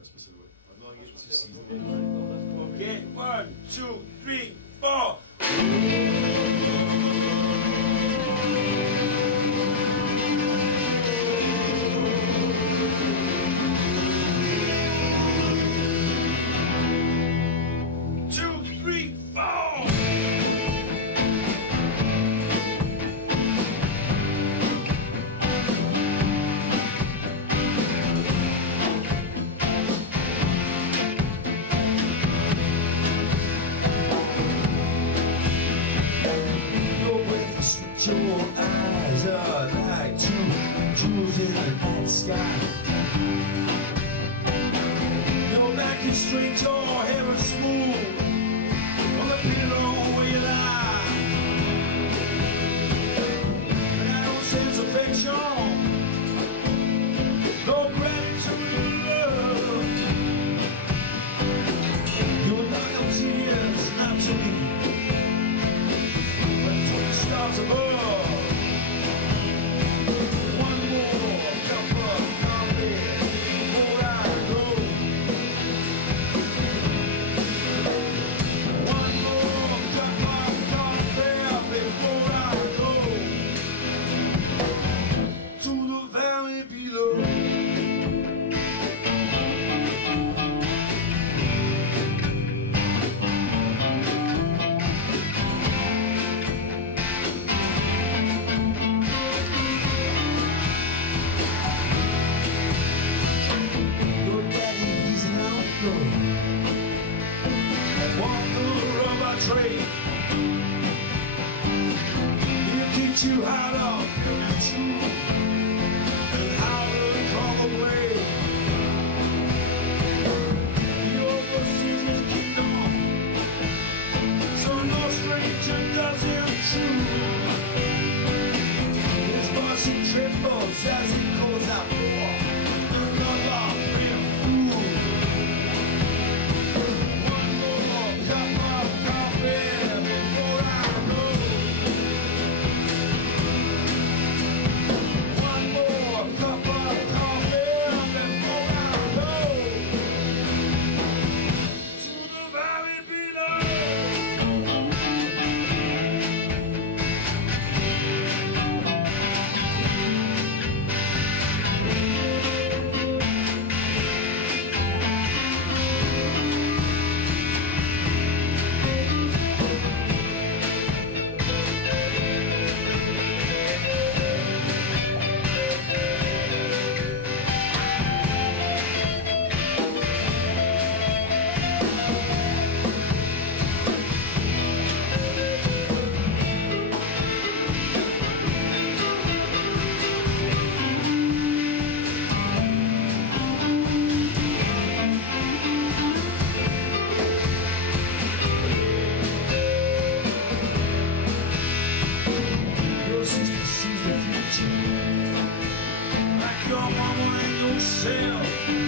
Christmas away. I'm not used to season. Okay, 1, 2, 3, 4. Your eyes are like two jewels in the night sky. Your back is straight, your hair is smooth on the pillow where you lie. And I don't sense affection, no gratitude or love. Your loyalty is not to me, but to the stars above. He'll teach you how to be true and how to crawl away. He oversees his kingdom, so no stranger does him true. His bossy trembles as he calls out for another real fool. One more cup of coffee. Like your mama ain't no sale.